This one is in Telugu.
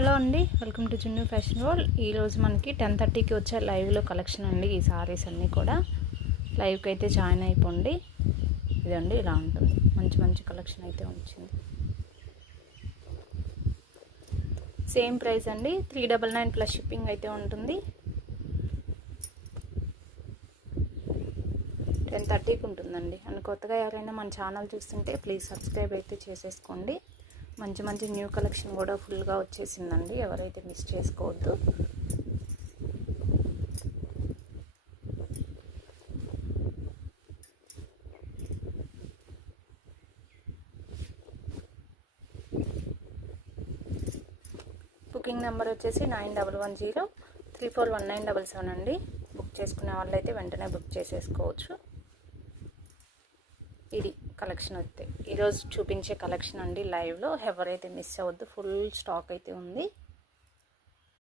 హలో అండి, వెల్కమ్ టు జున్ను ఫ్యాషన్ వరల్డ్. ఈరోజు మనకి 10:30కి వచ్చే లైవ్లో కలెక్షన్ అండి. ఈ సారీస్ అన్నీ కూడా లైవ్కి అయితే జాయిన్ అయిపోండి. ఇదండి, ఇలా ఉంటుంది. మంచి మంచి కలెక్షన్ అయితే వచ్చింది. సేమ్ ప్రైస్ అండి, 399 ప్లస్ షిప్పింగ్ అయితే ఉంటుంది. 10:30కి ఉంటుందండి. అండ్ కొత్తగా ఎవరైనా మన ఛానల్ చూస్తుంటే ప్లీజ్ సబ్స్క్రైబ్ అయితే చేసేసుకోండి. మంచి మంచి న్యూ కలెక్షన్ కూడా ఫుల్గా వచ్చేసిందండి, ఎవరైతే మిస్ చేసుకోవద్దు. బుకింగ్ నెంబర్ వచ్చేసి 9110341977 అండి. బుక్ చేసుకునే వాళ్ళైతే వెంటనే బుక్ చేసేసుకోవచ్చు. ఇది కలెక్షన్ అయితే ఈరోజు చూపించే కలెక్షన్ అండి లైవ్లో. ఎవరైతే మిస్ అవ్వద్దు, ఫుల్ స్టాక్ అయితే ఉంది.